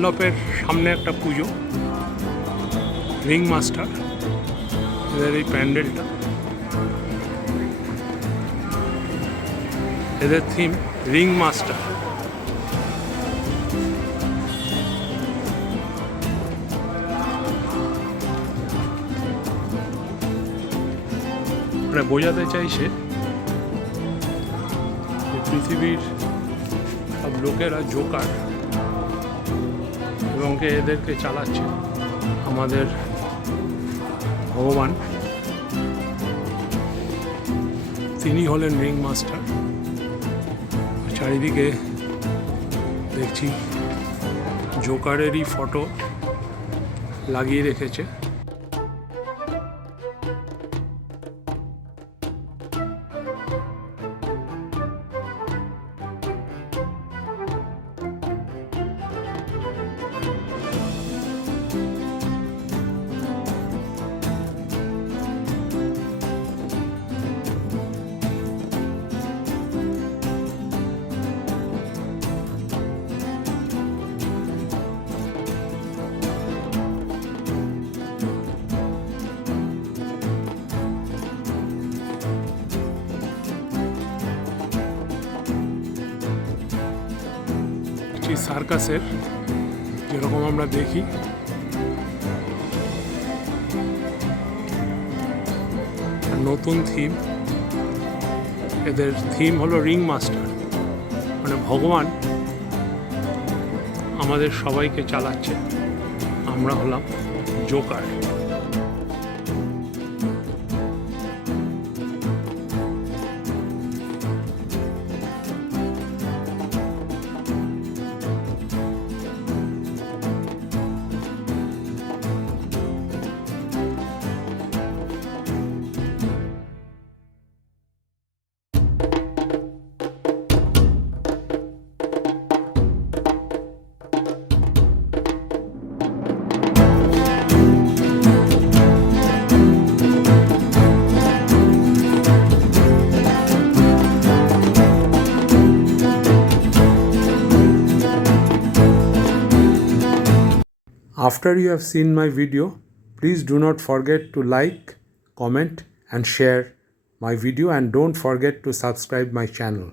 ডানলপের সামনে একটা পুজো, রিং মাস্টার, এদের এই প্যান্ডেলটা, এদের থিম রিং মাস্টার। মানে বোঝাতে চাইছে পৃথিবীর সব লোকেরা জোকার এবং এদেরকে চালাচ্ছে আমাদের ভগবান, তিনি হলেন রিং মাস্টার। চারিদিকে দেখছি জোকারেরই ফটো লাগিয়ে রেখেছে। সার্কাসের যেরকম আমরা দেখি, নতুন থিম, এদের থিম হলো রিং মাস্টার, মানে ভগবান আমাদের সবাইকে চালাচ্ছে, আমরা হলাম Joker. After you have seen my video, please do not forget to like, comment and share my video, and don't forget to subscribe my channel.